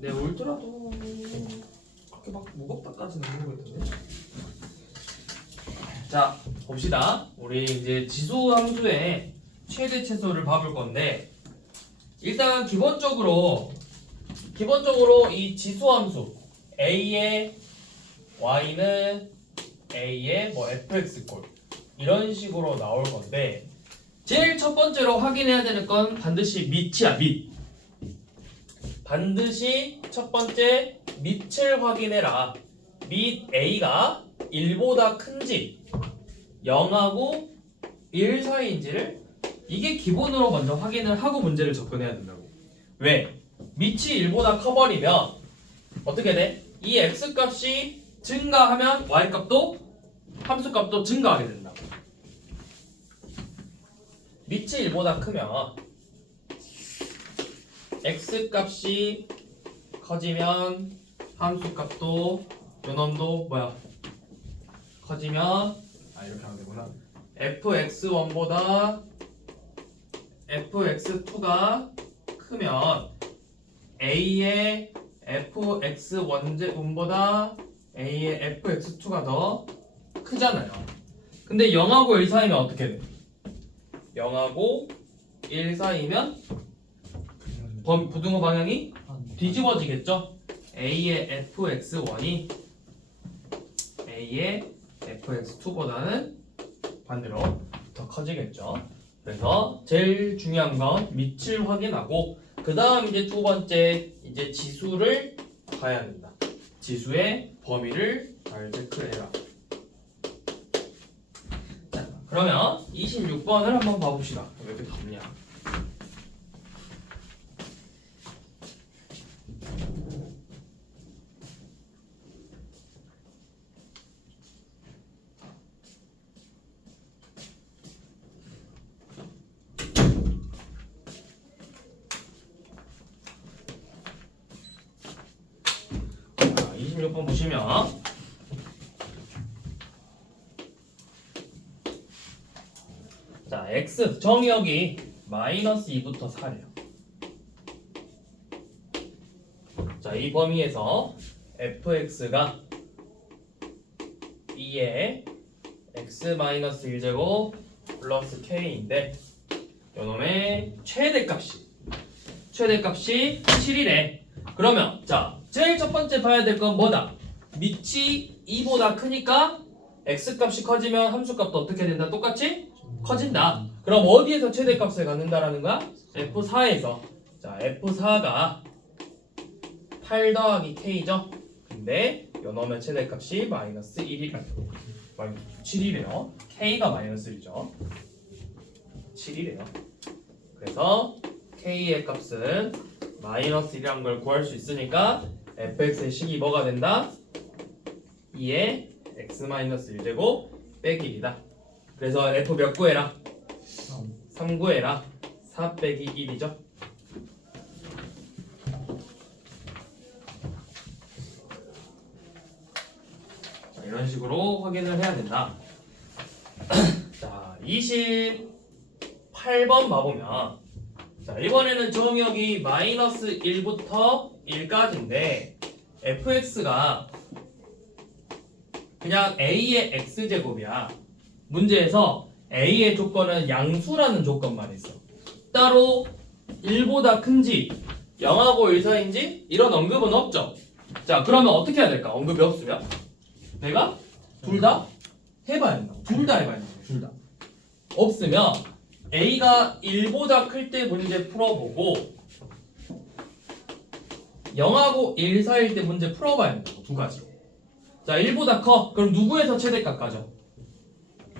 네, 울트라도 그렇게 막 무겁다까지는 모르겠던데. 자, 봅시다. 우리 이제 지수 함수의 최대 최소를 봐볼 건데, 일단 기본적으로 이 지수 함수 a의 y는 a의 뭐 fx 꼴 이런 식으로 나올 건데, 제일 첫 번째로 확인해야 되는 건 반드시 밑이야, 밑. 반드시 첫 번째 밑을 확인해라. 밑 a가 1보다 큰지 0하고 1 사이인지를 이게 기본으로 먼저 확인을 하고 문제를 접근해야 된다고. 왜? 밑이 1보다 커버리면 어떻게 돼? 이 x값이 증가하면 y값도 함수값도 증가하게 된다고. 밑이 1보다 크면 x값이 커지면 함수값도 요놈도 뭐야? 커지면 이렇게 하면 되구나. fx1보다 fx2가 크면 a의 fx1보다 a의 fx2가 더 크잖아요. 근데 0하고 1 사이면 어떻게 돼? 0하고 1 사이면 부등호 방향이 뒤집어지겠죠? a의 fx1이 a의 fx2보다는 반대로 더 커지겠죠. 그래서 제일 중요한 건 밑을 확인하고 그 다음 이제 두 번째 이제 지수를 봐야 된다. 지수의 범위를 잘 체크해라. 자, 그러면 26번을 한번 봐봅시다. 왜 이렇게 덥냐? 자, 26번 보시면 자, x 정의역이 마이너스 2부터 4래요. 자, 이 범위에서 fx가 2의 x-1제곱 플러스 k인데 요놈의 최대값이 7이래. 그러면 자, 제일 첫 번째 봐야 될 건 뭐다? 밑이 2보다 크니까 x값이 커지면 함수값도 어떻게 된다? 똑같이 커진다. 그럼 어디에서 최대값을 갖는다라는 거야? f4에서. 자, f4가 8 더하기 k죠. 근데 요놈의 최대값이 마이너스 1이래요. 7이래요. k가 마이너스 1이죠. 7이래요. 그래서 k의 값은 마이너스 1이라는 걸 구할 수 있으니까 fx의 식이 뭐가 된다? 2의 x-1제곱 빼기 1이다. 그래서 f 몇 구해라? 3 구해라. 4 빼기 1이죠. 자, 이런 식으로 확인을 해야 된다. 자, 28번 봐보면 자, 이번에는 정역이 마이너스 1부터 1까지인데 fx가 그냥 a의 x제곱이야. 문제에서 a의 조건은 양수라는 조건만 있어. 따로 1보다 큰지 0하고 1 사이인지 이런 언급은 없죠. 자, 그러면 어떻게 해야 될까? 언급이 없으면 내가 둘 다 해봐야 된다. 둘 다 해봐야 된다. 둘 다. 없으면 a가 1보다 클 때 문제 풀어보고 0하고 1 사이일 때 문제 풀어봐야 된다고. 두 가지. 자, 1보다 커. 그럼 누구에서 최대값 가져?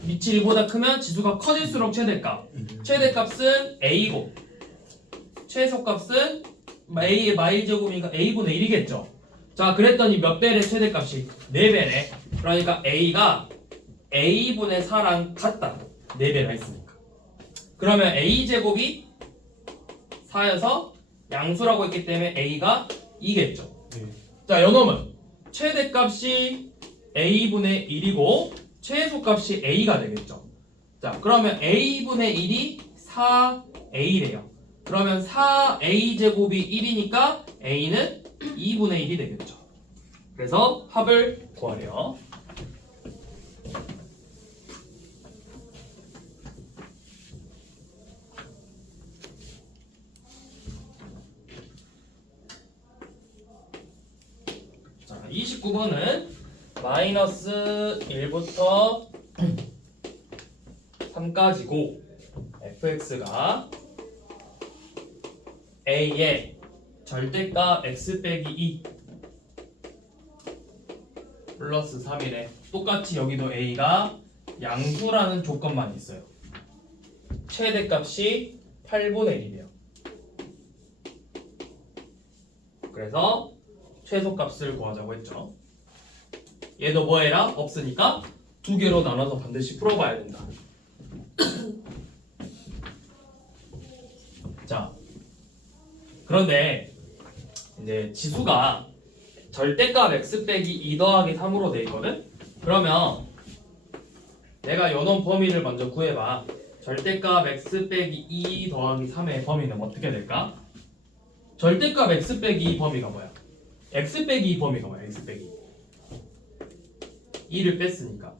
밑이 1보다 크면 지수가 커질수록 최대값. 최대값은 a고 최소값은 a의 마일제곱이니까 a분의 1이겠죠. 자, 그랬더니 몇 배래 최대값이? 4배래. 그러니까 a가 a분의 4랑 같다. 4배나 있으니까. 그러면 a제곱이 4여서 양수라고 했기 때문에 a가 2겠죠. 자, 요놈은 최대값이 a분의 1이고 최소값이 a가 되겠죠. 자, 그러면 a분의 1이 4a래요. 그러면 4a 제곱이 1이니까 a는 2분의 1이 되겠죠. 그래서 합을 구하래요. 자, 29번은 마이너스 1부터 3까지고 fx가 a의 절대값 x 빼기 2 플러스 3이래. 똑같이 여기도 a가 양수라는 조건만 있어요. 최대값이 8분의 1이에요. 그래서 최소값을 구하자고 했죠. 얘도 뭐 해라? 없으니까 두 개로 나눠서 반드시 풀어봐야 된다. 자, 그런데 이제 지수가 절대값 x 빼기 2 더하기 3으로 돼 있거든? 그러면 내가 요놈 범위를 먼저 구해봐. 절대값 x 빼기 2 더하기 3의 범위는 어떻게 될까? 절대값 x 빼기 2 범위가 뭐야? x 빼기 2 범위가 뭐야? x 빼기 2를 뺐으니까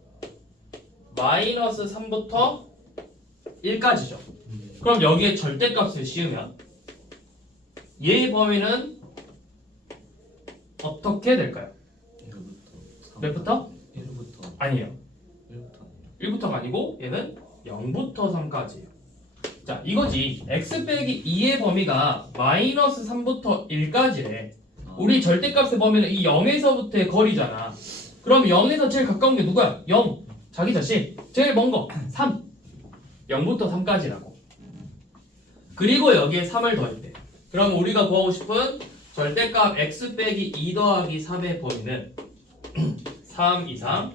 마이너스 3부터 1까지죠. 그럼 여기에 절대값을 씌우면 얘의 범위는 어떻게 될까요? 1부터 몇부터? 1부터 아니에요. 1부터 1부터가 아니고 얘는 0부터 3까지예요. 자, 이거지. x 빼기 2의 범위가 마이너스 3부터 1까지래. 우리 절대값의 범위는 이 0에서부터의 거리잖아. 그럼 0에서 제일 가까운 게 누구야? 0. 자기 자신. 제일 먼 거 3. 0부터 3까지라고. 그리고 여기에 3을 더했대. 그럼 우리가 구하고 싶은 절대값 x 빼기 2 더하기 3의 범위는 3 이상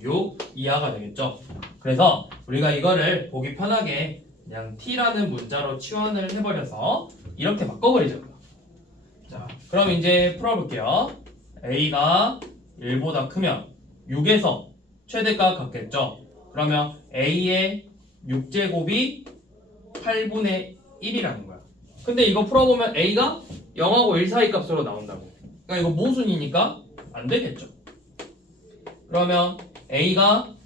6 이하가 되겠죠. 그래서 우리가 이거를 보기 편하게 그냥 t라는 문자로 치환을 해버려서 이렇게 바꿔버리자고요. 자, 그럼 이제 풀어볼게요. a가 1보다 크면 6에서 최대값 같겠죠. 그러면 a의 6제곱이 8분의 1이라는 거야. 근데 이거 풀어보면 a가 0하고 1 사이 값으로 나온다고. 그러니까 이거 모순이니까 안 되겠죠. 그러면 a가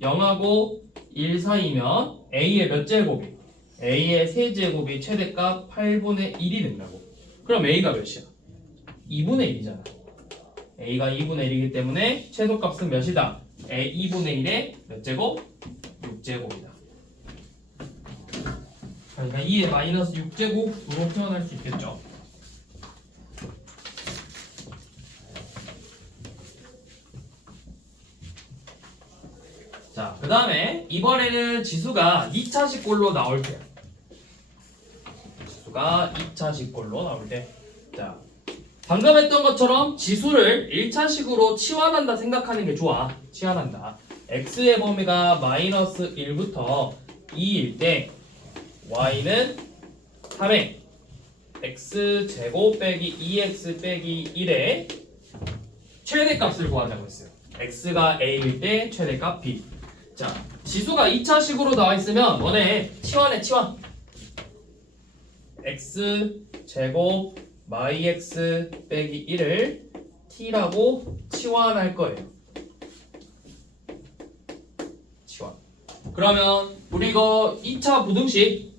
0하고 1 사이면 a의 몇 제곱이? a의 세제곱이 최대값 8분의 1이 된다고. 그럼 a가 몇이야? 2분의 1이잖아. a가 2분의 1이기 때문에 최소값은 몇이다? a 2분의 1의 몇 제곱? 6제곱이다. 그러니까 2의 마이너스 6제곱으로 표현할 수 있겠죠. 자, 그 다음에 이번에는 지수가 2차식꼴로 나올 때, 지수가 2차식꼴로 나올 때, 자, 방금 했던 것처럼 지수를 1차식으로 치환한다 생각하는 게 좋아. 치환한다. x의 범위가 마이너스 1부터 2일 때 y는 3에 x제곱 빼기 2x 빼기 1의 최대값을 구하자고 했어요. x가 a일 때 최대값 b. 자, 지수가 2차식으로 나와 있으면 너네 치환해, 치환. x제곱 x 빼기 1을 t라고 치환할 거예요. 치환. 그러면 우리 이거 2차 부등식,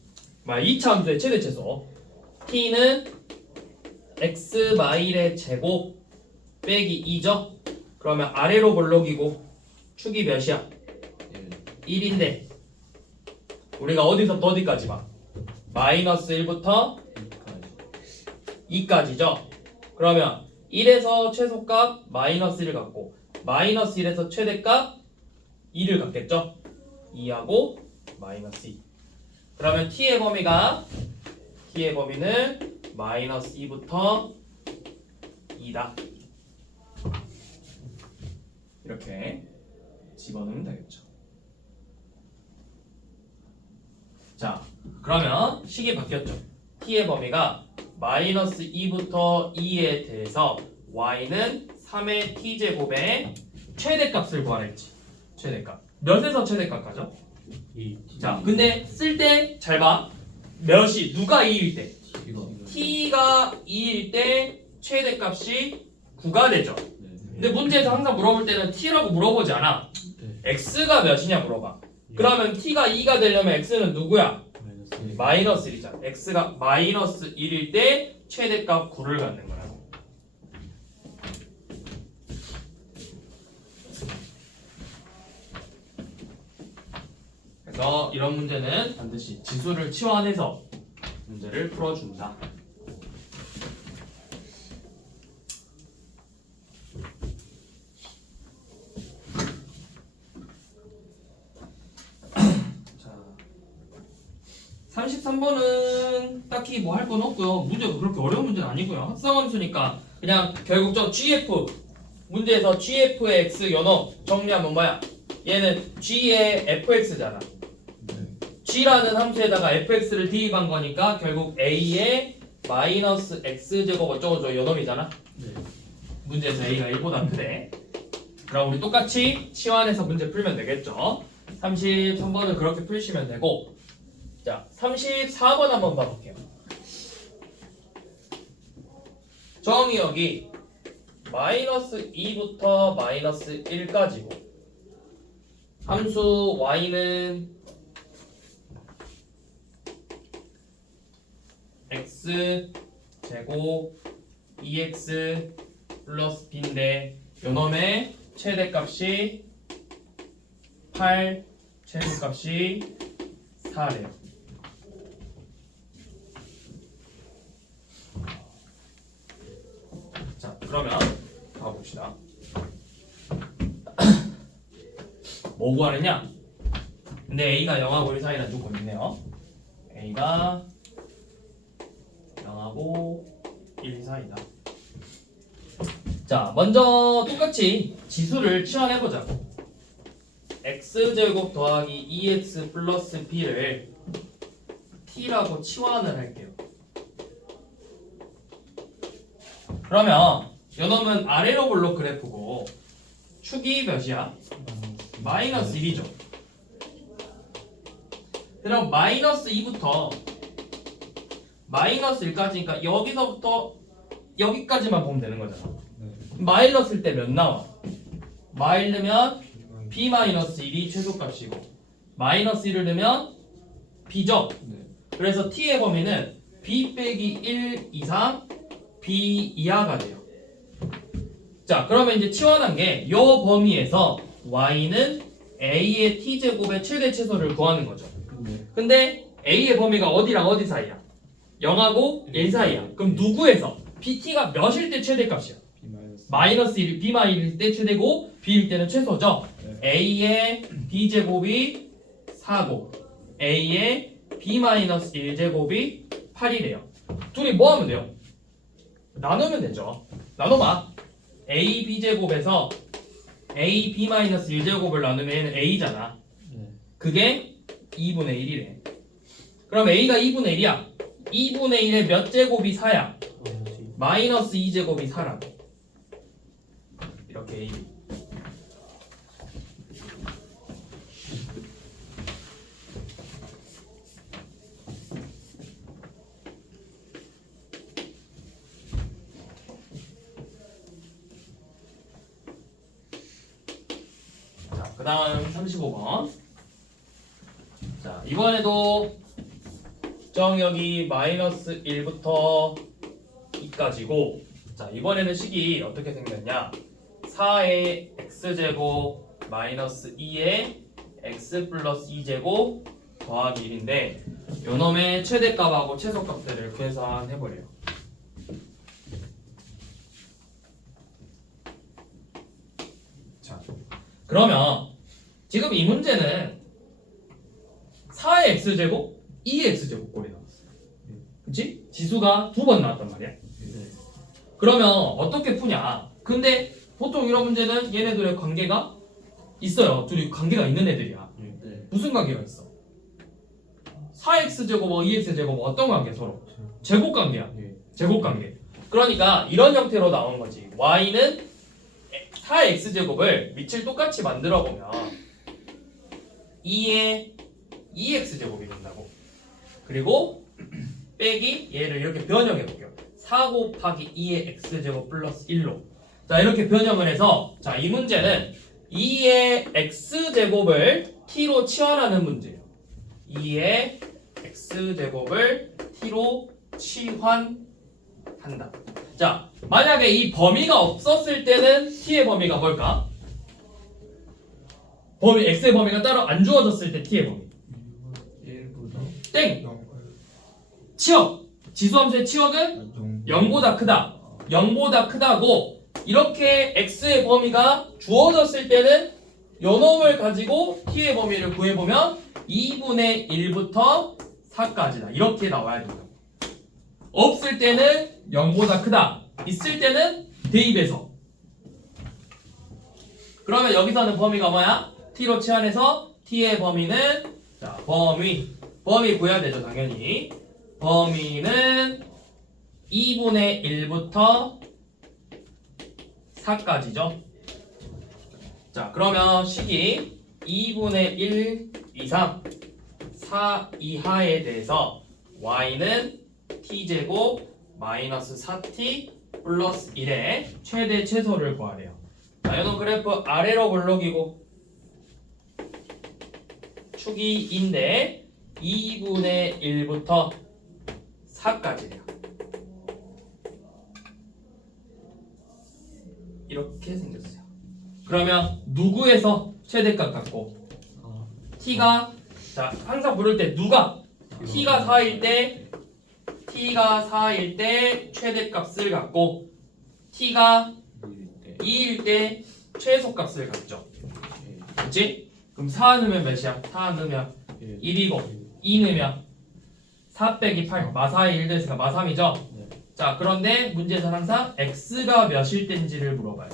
2차 함수의 최대 최소 t는 x 마일의 제곱 빼기 2죠. 그러면 아래로 볼록이고 축이 몇이야? 1인데 우리가 어디서부터 어디까지 봐? 마이너스 1부터 2까지죠. 그러면 1에서 최소값 마이너스 1을 갖고 마이너스 1에서 최대값 2를 갖겠죠. 2하고 마이너스 2. 그러면 t의 범위는 마이너스 2부터 2다. 이렇게 집어넣으면 되겠죠. 자, 그러면 식이 바뀌었죠. t의 범위가 마이너스 2부터 2에 대해서 y는 3의 t제곱의 최대값을 구하랬지. 최대값. 몇에서 최대값 가죠? 2. 자, 근데 쓸 때 잘 봐. 몇이 누가 2일 때? t가 2일 때 최대값이 9가 되죠. 네. 근데 문제에서 항상 물어볼 때는 t라고 물어보지 않아. 네. x가 몇이냐 물어봐. 그러면 t가 2가 되려면 x는 누구야? 마이너스 1이잖아. x가 마이너스 1일 때 최대값 9를 갖는 거야. 그래서 이런 문제는 반드시 지수를 치환해서 문제를 풀어준다. 자, 33번은 딱히 뭐 할 건 없고요. 문제가 그렇게 어려운 문제는 아니고요. 합성함수니까 그냥 결국 저 GF 문제에서 GF의 X 연어 정리하면 뭐야? 얘는 G의 fx잖아. G라는 함수에다가 fx를 대입한 거니까 결국 A의 마이너스 x제곱 어쩌고저쩌고 연놈이잖아. 네. 문제에서 A가 1보다 크대. 그럼 우리 똑같이 치환해서 문제 풀면 되겠죠. 33번은 그렇게 풀시면 되고, 자 34번 한번 봐볼게요. 정의역이 마이너스 2부터 마이너스 1까지고 함수 y는 x 제곱 2x 플러스 b인데 요놈의 최대값이 8, 최소값이 4래요. 자, 그러면 가봅시다. 뭐 구하느냐? 근데 A가 0하고 1 사이라는 조건이 있네요. A가 0하고 1 사이다. 자, 먼저 똑같이 지수를 치환해보자고. x제곱 더하기 2x 플러스 b를 t라고 치환을 할게요. 그러면 요놈은 아래로 볼록 그래프고 축이 몇이야? 마이너스 1이죠. 그럼 마이너스 2부터 마이너스 1까지니까 여기서부터 여기까지만 보면 되는 거잖아. 마이너스일 때 몇 나와? 마일 넣으면 b 마이너스 1이 최소값이고 마이너스 1을 넣으면 b죠. 그래서 t의 범위는 b 빼기 1 이상 b 이하가 돼요. 자, 그러면 이제 치환한 게 요 범위에서 y는 a의 t제곱의 최대 최소를 구하는 거죠. 근데 a의 범위가 어디랑 어디 사이야? 0하고 1 사이야. 그럼 누구에서? bt가 몇일 때 최대값이야? 마이너스 1, b 마이너스 때 최대고 b일 때는 최소죠. a의 b제곱이 4고 a의 b 마이너스 1제곱이 8이래요. 둘이 뭐 하면 돼요? 나누면 되죠. 나눠봐. a b제곱에서 a b 마이너스 1제곱을 나누면 얘는 a잖아. 그게 2분의 1이래. 그럼 a가 2분의 1이야. 2분의 1의 몇 제곱이 4야? 마이너스 2제곱이 4라고. 이렇게 a. 자, 그 다음 35번. 자, 이번에도 정역이 마이너스 1부터 2까지고, 자, 이번에는 식이 어떻게 생겼냐? 4의 x제곱 마이너스 2의 x 플러스 2제곱 더하기 1인데 요놈의 최대값하고 최소값들을 계산해버려요. 자, 그러면 지금 이 문제는 4의 x제곱 2의 x제곱 꼴이 나왔어요. 그치? 지수가 2번 나왔단 말이야. 그러면 어떻게 푸냐? 근데 보통 이런 문제는 얘네들의 관계가 있어요. 둘이 관계가 있는 애들이야. 무슨 관계가 있어? 4x제곱 2x제곱 어떤 관계 서로? 제곱 관계야. 제곱 관계. 그러니까 이런 형태로 나오는 거지. y는 4x제곱을 밑을 똑같이 만들어 보면 2의 2x제곱이 된다고. 그리고 빼기 얘를 이렇게 변형해 볼게요. 4 곱하기 2의 x제곱 플러스 1로 자 이렇게 변형을 해서 자 이 문제는 2의 x제곱을 t로 치환하는 문제예요. 2의 x제곱을 t로 치환한다. 자 만약에 이 범위가 없었을 때는 t의 범위가 뭘까? 범위 x의 범위가 따로 안 주어졌을 때 t의 범위 1보다 땡! 치역! 지수함수의 치역은 0보다 크다 0보다 크다고 이렇게 x의 범위가 주어졌을 때는 요놈을 가지고 t의 범위를 구해보면 2분의 1부터 4까지다 이렇게 나와야 된다. 없을 때는 0보다 크다 있을 때는 대입해서 그러면 여기서는 범위가 뭐야? t로 치환해서 t의 범위는 자 범위 구해야 되죠 당연히 범위는 2분의 1부터 4까지죠. 자 그러면 식이 2분의 1 이상 4 이하에 대해서 y는 t제곱 마이너스 4t 플러스 1의 최대 최소를 구하래요. 자 이런 그래프 아래로 볼록이고 축이 인데 2분의 1부터 4까지래요. 이렇게 생겼어요. 그러면 누구에서 최대값 갖고 t가 자 항상 부를 때 누가 t가 4일 때 최대값을 갖고 t가 2일 때 최소값을 갖죠. 그렇지? 그럼 4 넣으면 몇이야? 4 넣으면 1이고 2 넣으면 4 빼기 8 마사의 1 됐으니까 마3이죠. 자 그런데 문제에서 항상 x가 몇일 때인지를 물어봐요.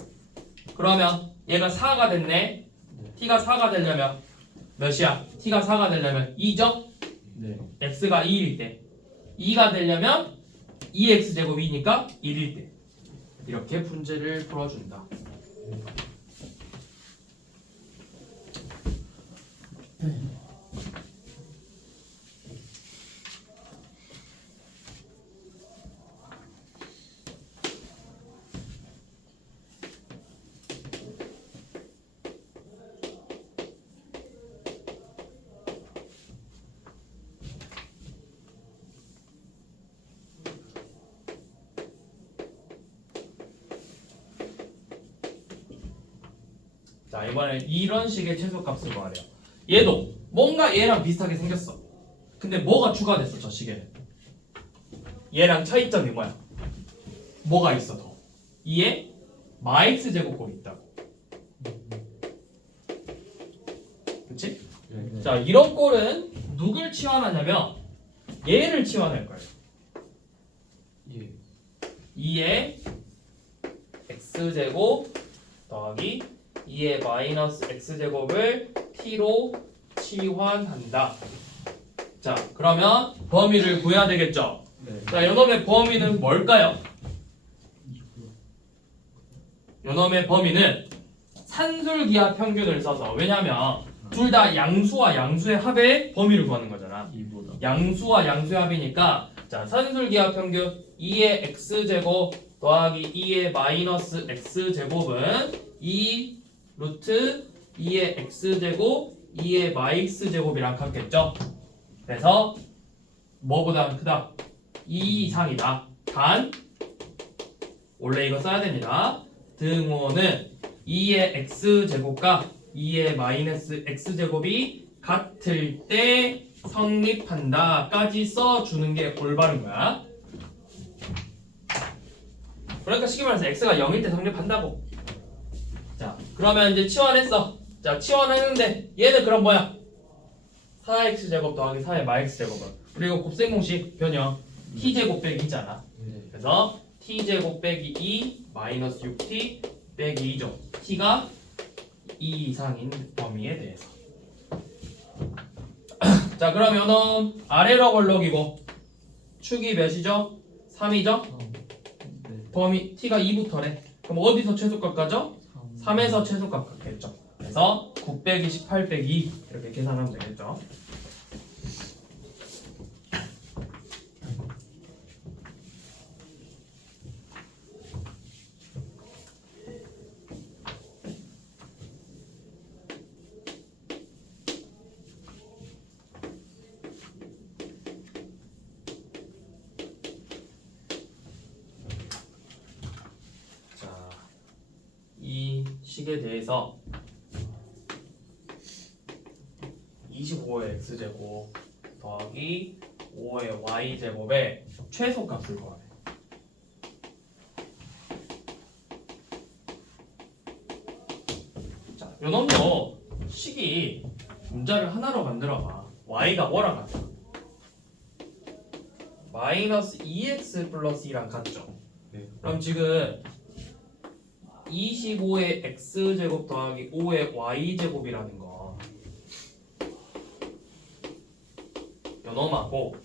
그러면 얘가 4가 됐네. t가 4가 되려면 몇이야? t가 4가 되려면 2죠? 네. x가 2일 때 2가 되려면 2x제곱이니까 1일 때 이렇게 문제를 풀어준다. 자 이번엔 이런 식의 최소값을 구하래요. 얘도 뭔가 얘랑 비슷하게 생겼어. 근데 뭐가 추가됐어 저 식에는? 얘랑 차이점이 뭐야? 뭐가 있어 더? 2에 마x 제곱꼴이 있다고. 그치? 네. 자 이런 꼴은 누굴 치환하냐면 얘를 치환할 거예요. 예. 2의 x제곱 더하기 2의 마이너스 x제곱을 t로 치환한다. 자 그러면 범위를 구해야 되겠죠. 네. 자 요놈의 범위는 뭘까요? 요놈의 범위는 산술기하 평균을 써서 왜냐면 둘 다 양수와 양수의 합의 범위를 구하는 거잖아. 2보다 양수와 양수의 합이니까 자 산술기하 평균 2의 x제곱 더하기 2의 마이너스 x제곱은 2 루트 2의 x제곱 2의 마이x제곱이랑 같겠죠. 그래서 뭐보다 크다? 2 이상이다. 단 원래 이거 써야 됩니다. 등호는 2의 x제곱과 2의 마이너스 x제곱이 같을 때 성립한다 까지 써주는 게 올바른 거야. 그러니까 쉽게 말해서 x가 0일 때 성립한다고. 자 그러면 이제 치환했어. 자 치환했는데 얘는 그럼 뭐야? 4x제곱 더하기 4의 마x제곱은 그리고 곱셈 공식 변형 t제곱 빼기 2잖아. 네. 그래서 t제곱 빼기 2 마이너스 6t 빼기 2죠. t가 2 이상인 범위에 대해서. 자 그럼 요놈 아래로 볼록이고 축이 몇이죠? 3이죠? 네. 범위 t가 2부터래. 그럼 어디서 최소값 가죠? 3에서 최소값 갖겠죠. 그래서 9 빼기 18 빼기 2 이렇게 계산하면 되겠죠. 식에 대해서 25의 x제곱 더하기 5의 y제곱의 최소값을 구하래. 자, 요놈도 식이 문자를 하나로 만들어봐. y가 뭐랑 같아? 마이너스 2x 플러스 2랑 같죠? 네. 그럼 지금 25의 x제곱 더하기 5의 y제곱이라는 거 요놈하고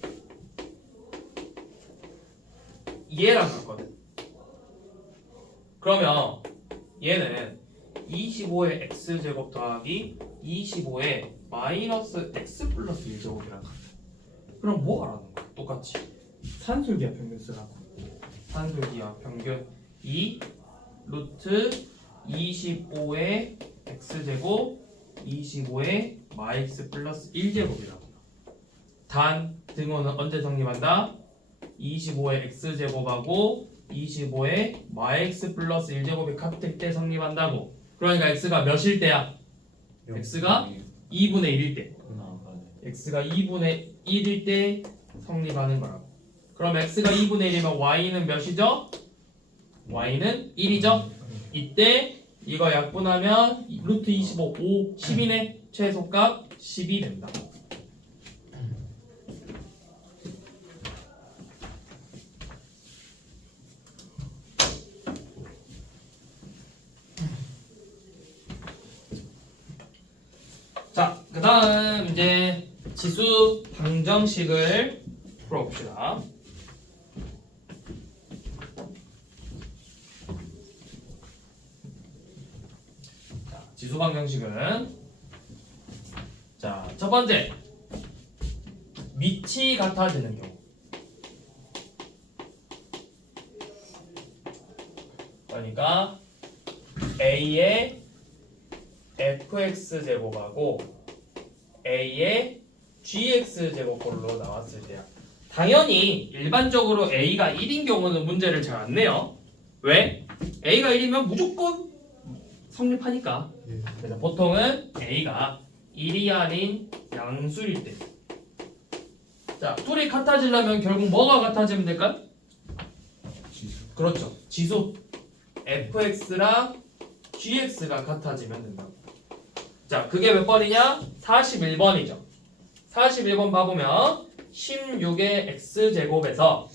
얘랑 같거든. 그러면 얘는 25의 x제곱 더하기 25의 마이너스 x 플러스 1제곱이랑 같아. 그럼 뭐 하라는 거야? 똑같이 산술기하 평균 쓰라고. 산술기하 평균 2 루트 25의 x제곱 25의 마x 플러스 1제곱이라고. 단 등호는 언제 성립한다? 25의 x제곱하고 25의 마x 플러스 1제곱이 같을 때 성립한다고. 그러니까 x가 몇일 때야? x가 2분의 1일 때. x가 2분의 1일 때 성립하는 거라고. 그럼 x가 2분의 1이면 y는 몇이죠? y는 1이죠? 이때 이거 약분하면 루트 25, 5, 10이네. 최소값 10이 된다. 자, 그 다음 이제 지수 방정식을 풀어봅시다. 자, 지수 방정식은 자, 첫 번째 밑이 같아지는 경우. 그러니까 a의 fx제곱하고 a의 gx제곱꼴로 나왔을 때야. 당연히 일반적으로 a가 1인 경우는 문제를 잘 안 내요. 왜? a가 1이면 무조건 성립하니까. 그래서 보통은 a가 1이 아닌 양수일 때. 자, 둘이 같아지려면 결국 뭐가 같아지면 될까? 지수. 그렇죠. 지수 fx랑 gx가 같아지면 된다고. 자, 그게 몇 번이냐? 41번이죠. 41번 봐보면 16의 x제곱에서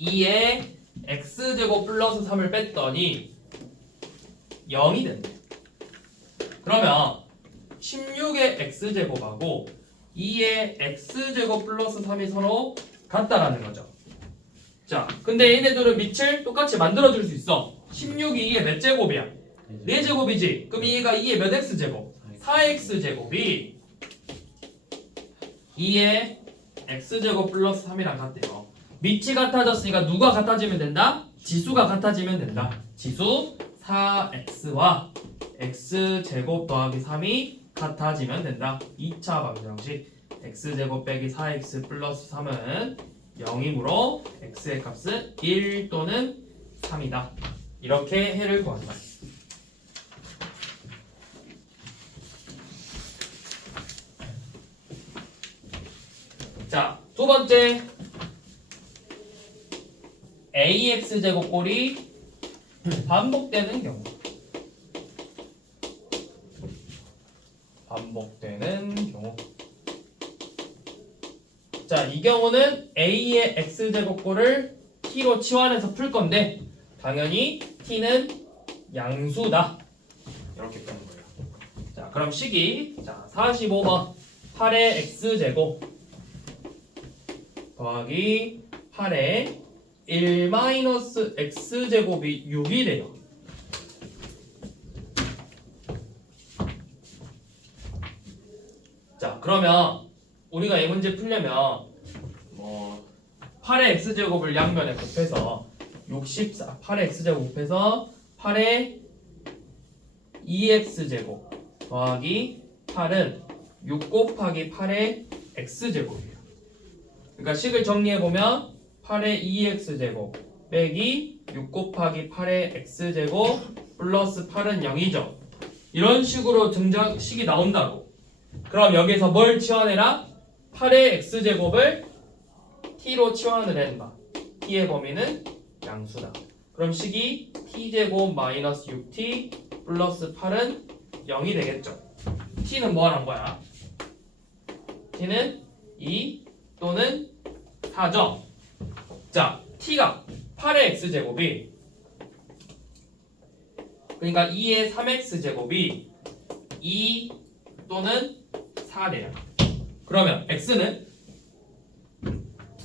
2의 x제곱 플러스 3을 뺐더니 0이 된대. 그러면 16의 x제곱하고 2의 x제곱 플러스 3이 서로 같다라는 거죠. 자, 근데 얘네들은 밑을 똑같이 만들어줄 수 있어. 16이 2의 몇 제곱이야? 4제곱이지. 그럼 얘가 2의 몇 x제곱? 4x제곱이 2의 x제곱 플러스 3이랑 같대요. 밑이 같아졌으니까 누가 같아지면 된다? 지수가 같아지면 된다. 지수 4x와 x제곱 더하기 3이 같아지면 된다. 2차 방정식 x제곱 빼기 4x 플러스 3은 0이므로 x의 값은 1 또는 3이다. 이렇게 해를 구한다. 자, 두 번째 ax제곱꼴이 반복되는 경우. 반복되는 경우. 자, 이 경우는 a의 x제곱꼴을 t로 치환해서 풀 건데 당연히 t는 양수다. 이렇게 푸는 거예요. 자, 그럼 식이 자 45번 8의 x제곱 더하기 8의 1-x제곱이 6이래요. 자, 그러면 우리가 이 문제 풀려면 8의 x제곱을 양면에 곱해서 8의 x제곱 곱해서 8의 2x제곱 더하기 8은 6 곱하기 8의 x제곱이에요. 그러니까 식을 정리해보면 8의 2x제곱 빼기 6 곱하기 8의 x제곱 플러스 8은 0이죠. 이런 식으로 등장식이 나온다고. 그럼 여기서 뭘 치환해라? 8의 x제곱을 t로 치환을 해준다. t의 범위는 양수다. 그럼 식이 t제곱 마이너스 6t 플러스 8은 0이 되겠죠. t는 뭐 하는 거야? t는 2 또는 4죠. 자, t가 8의 x제곱이 그러니까 2의 3x제곱이 2 또는 4래요. 그러면 x는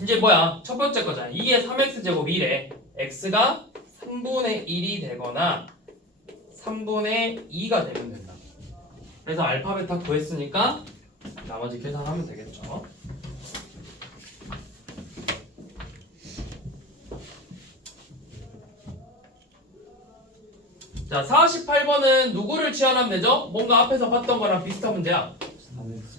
이제 뭐야? 첫 번째 거잖아. 2의 3x제곱이 1에 x가 3분의 1이 되거나 3분의 2가 되면 된다. 그래서 알파 베타 구했으니까 나머지 계산하면 되겠죠. 자, 48번은 누구를 치환하면 되죠? 뭔가 앞에서 봤던 거랑 비슷한 문제야.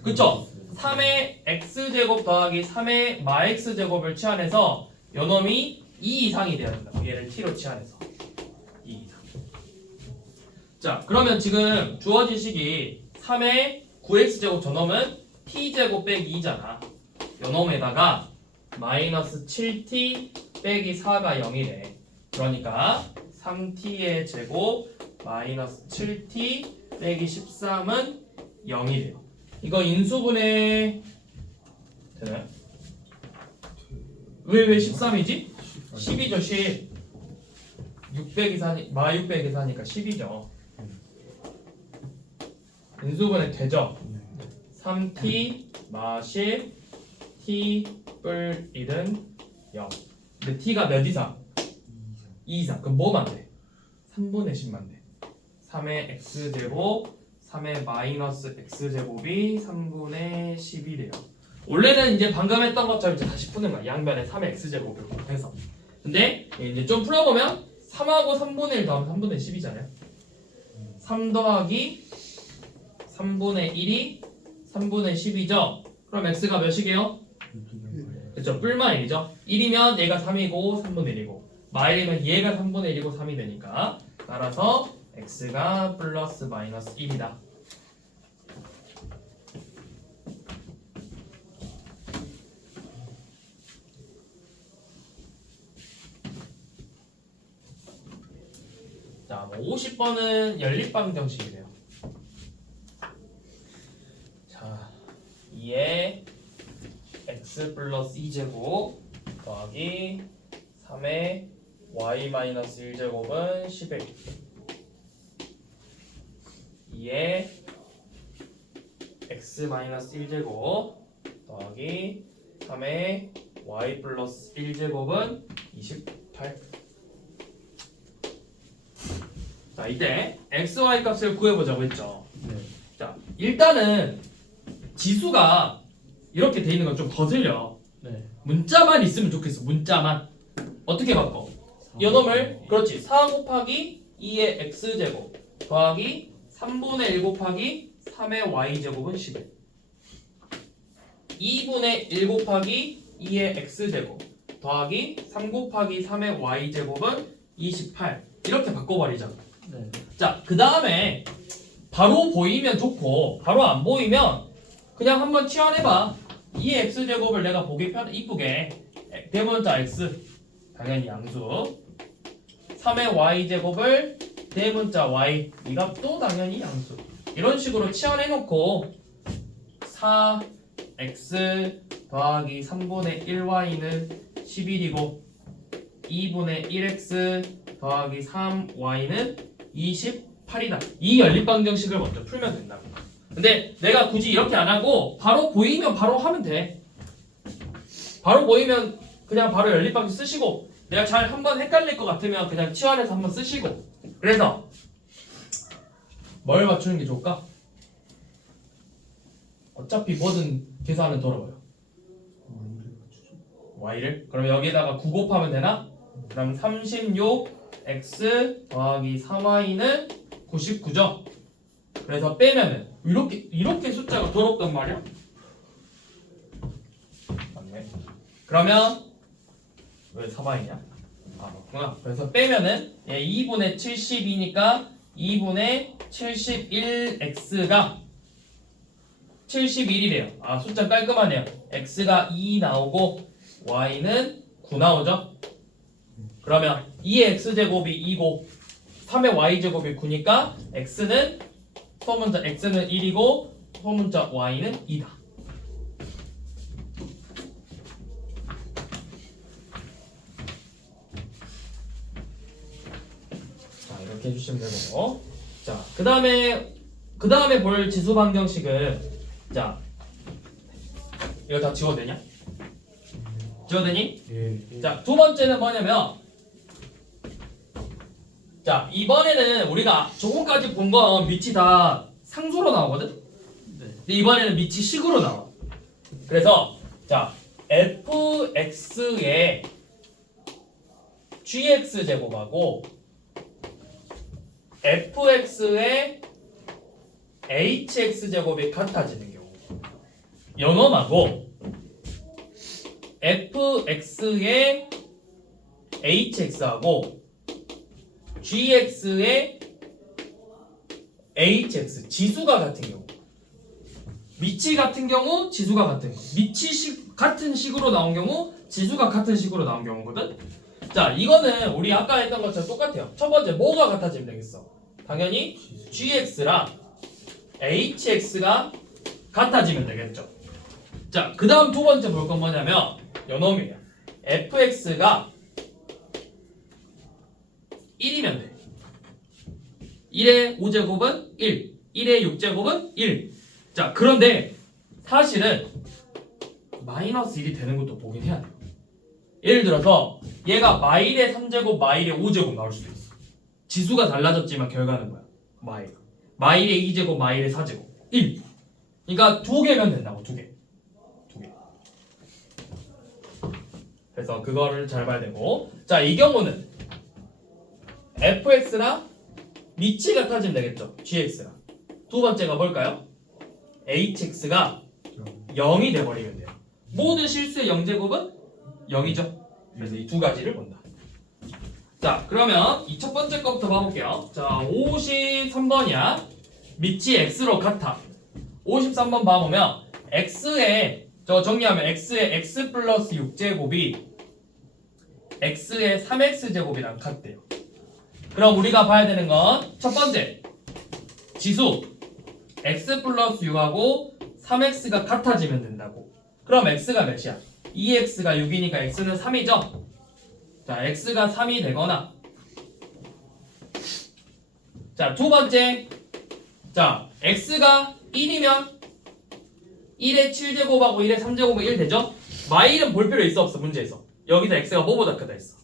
그쵸? 3의 x제곱 더하기 3의 마x제곱을 치환해서 요놈이 2 이상이 되어야 된다. 얘를 t로 치환해서 2 이상. 자, 그러면 지금 주어진 식이 3의 9x제곱 저놈은 t제곱 빼기 2잖아. 요놈에다가 마이너스 7t 빼기 4가 0이래. 그러니까 3t의 제곱 마이너스 7t 빼기 13은 0이래요. 이거 인수분해 되나요? 왜 13이지? 10이죠. 10 600이 사니 마600이 사니까 10이죠. 인수분해 되죠? 3t 마 10 t 뿔 1은 0. 근데 t가 몇 이상? 2 이상. 그럼 뭐만 돼? 3분의 10만 돼. 3의 x제곱 3의 마이너스 x제곱이 3분의 10이래요. 원래는 이제 방금 했던 것처럼 이제 다시 푸는 거야. 양변에 3의 x제곱을 곱해서. 근데 이제 좀 풀어보면 3하고 3분의 1 더하면 3분의 10이잖아요. 3 더하기 3분의 1이 3분의 10이죠. 그럼 x가 몇이게요? 그쵸, 뿔만 1이죠. 1이면 얘가 3이고 3분의 1이고 마일이면 얘가 3분의 1이고 3이 되니까 따라서 x가 플러스 마이너스 1이다. 자, 50번은 연립방정식이래요. 자, 2의 x 플러스 2제곱 더하기 3의 y 마이너스 1제곱은 11 2의 x 마이너스 1제곱 더하기 3의 y 플러스 1제곱은 28. 자, 이때 x, y 값을 구해보자고 했죠. 자, 일단은 지수가 이렇게 돼 있는 건 좀 거슬려. 문자만 있으면 좋겠어. 문자만. 어떻게 바꿔? 요놈을 그렇지 4 곱하기 2의 x제곱 더하기 3분의 1 곱하기 3의 y제곱은 11 2분의 1 곱하기 2의 x제곱 더하기 3 곱하기 3의 y제곱은 28 이렇게 바꿔버리자. 자, 그 다음에 바로 보이면 좋고 바로 안 보이면 그냥 한번 치환해봐. 2의 x제곱을 내가 보기 이쁘게 대문자 x 당연히 양수 3의 y제곱을 대문자 y 이 값도 당연히 양수. 이런 식으로 치환해놓고 4x 더하기 3분의 1y는 11이고 2분의 1x 더하기 3y는 28이다. 이 연립방정식을 먼저 풀면 된다고. 근데 내가 굳이 이렇게 안 하고 바로 보이면 바로 하면 돼. 바로 보이면 그냥 바로 연립방정 쓰시고 내가 잘 한번 헷갈릴 것 같으면 그냥 치환해서 한번 쓰시고. 그래서 뭘 맞추는 게 좋을까? 어차피 뭐든 계산은 돌아와요. y를? 그럼 여기에다가 9 곱하면 되나? 그럼 36x 더하기 3y는 99죠? 그래서 빼면은 이렇게 숫자가 더럽단 말이야? 맞네. 그러면 왜 3y냐? 아 맞구나. 그래서 빼면은 2분의 72니까 2분의 71x가 71이래요. 아 숫자 깔끔하네요. x가 2 나오고 y는 9 나오죠. 그러면 2의 x제곱이 2고 3의 y제곱이 9니까 x는 소문자 x는 1이고 소문자 y는 2다. 자 이렇게 해주시면 되고 자 그 다음에 볼 지수 방정식은 자 이거 다 지워도 되냐? 지워도 되니? 예. 자, 두 번째는 뭐냐면 자, 이번에는 우리가 조금까지 본 건 밑이 다 상수로 나오거든? 근데 이번에는 밑이 식으로 나와. 그래서 자, fx의 gx 제곱하고 fx의 hx 제곱이 같아지는 경우 연놈하고 fx의 hx하고 gx의 hx 지수가 같은 경우 밑이 같은 경우 지수가 같은 경우 밑이 같은 식으로 나온 경우 지수가 같은 식으로 나온 경우거든. 자 이거는 우리 아까 했던 것처럼 똑같아요. 첫 번째 뭐가 같아지면 되겠어? 당연히 gx랑 hx가 같아지면 되겠죠. 자 그 다음 두 번째 볼 건 뭐냐면 요놈이에요. fx가 1이면 돼. 1의 5제곱은 1, 1의 6제곱은 1. 자, 그런데 사실은 마이너스 1이 되는 것도 보긴 해야 돼요. 예를 들어서 얘가 마일의 3제곱, 마일의 5제곱 나올 수도 있어. 지수가 달라졌지만 결과는 뭐야? 마일의 2제곱, 마일의 4제곱 1. 그러니까 두 개면 된다고, 두 개. 그래서 그거를 잘 봐야 되고 자, 이 경우는 fx랑 밑이 같아지면 되겠죠. gx랑. 두 번째가 뭘까요? hx가 0이 돼버리면 돼요. 모든 실수의 0제곱은 0이죠. 그래서 이 두 가지를 본다. 자, 그러면 이 첫 번째 거부터 봐볼게요. 자, 53번이야. 밑이 x로 같아. 53번 봐보면 x의 저 정리하면 x의 x 플러스 6제곱이 x의 3x제곱이랑 같대요. 그럼 우리가 봐야 되는 건 첫 번째 지수 x 플러스 6하고 3x가 같아지면 된다고. 그럼 x가 몇이야? 2x가 6이니까 x는 3이죠? 자, x가 3이 되거나 자, 두 번째 자, x가 1이면 1의 7제곱하고 1의 3제곱은 1 되죠? 마일은 볼 필요 있어 없어? 문제에서 여기서 x가 뭐보다 크다 했어?